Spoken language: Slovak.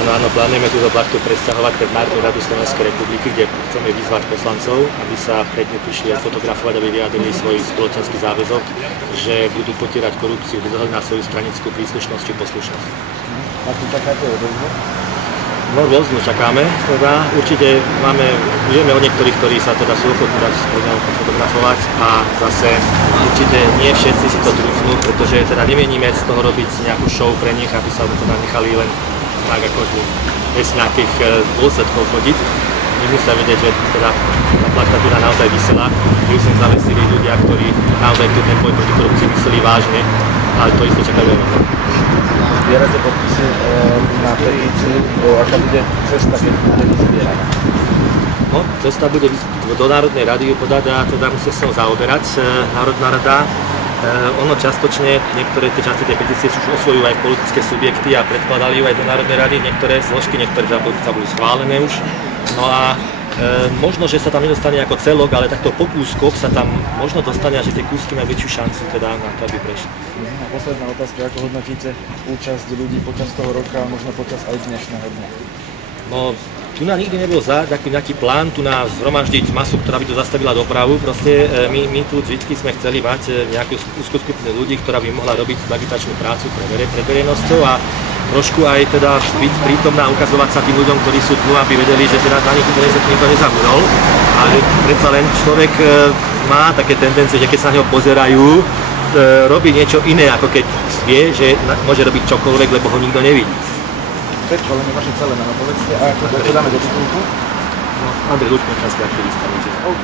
Áno, plánujeme túto plachtu presťahovať pred Národnú radu Slovenskej republiky, kde chceme vyzvať poslancov, aby sa pred ňu prišli fotografovať, aby vyjadrili svoj spoločenský záväzok, že budú potierať korupciu bez ohľadu na svoju stranickú príslušnosť či poslušnosť. Akú takáte odozvu? No rôznu čakáme, teda určite vieme o niektorých, ktorí sa teda sú ochotní dať fotografovať a zase určite nie všetci si to trúfnú, pretože teda nemienime z toho robiť nejakú show pre nich, aby sa teda nechali len tak ako bez nejakých dôsledkov chodiť. My musia vedieť, že teda tá plakatúra naozaj vysela, že ju sem zavesili ľudia, ktorí naozaj ten boj proti korupcii mysleli vážne, ale to isté čakajú. Zbierate podpisy na petíciu, aká bude cesta, keď bude vyzbieraná? No, cesta bude do Národnej rady ju podať a teda musia sa zaoberať Národná rada. Ono častočne, niektoré tie časti tej petície už osvojujú aj politické subjekty a predkladali ju aj do Národnej rady, niektoré zložky, niektoré sa budú schválené už. No a možno, že sa tam nedostane ako celok, ale takto po kúskoch sa tam možno dostane a že tie kúsky majú väčšiu šancu teda na to, aby prešli. A posledná otázka, ako hodnotíte účasť ľudí počas toho roka a možno počas aj dnešného dňa? No, tu na nikdy nebol nejaký plán tu na zhromaždiť masu, ktorá by tu zastavila dopravu. Proste my tu vždy sme chceli mať nejakú úzku skupinu ľudí, ktorá by mohla robiť agitačnú prácu pred verejnosťou a trošku aj teda byť prítomná, ukazovať sa tým ľuďom, ktorí sú tu, aby vedeli, že teda na nich nikto nezabudol. Ale predsa len človek má také tendencie, že keď sa na neho pozerajú, robí niečo iné, ako keď vie, že môže robiť čokoľvek, lebo ho nikto nevidí. Petko, len je vaše celé meno, povedzte, a ako dáme do titulku? No, Andrej Lučko, občiansky aktivista. OK.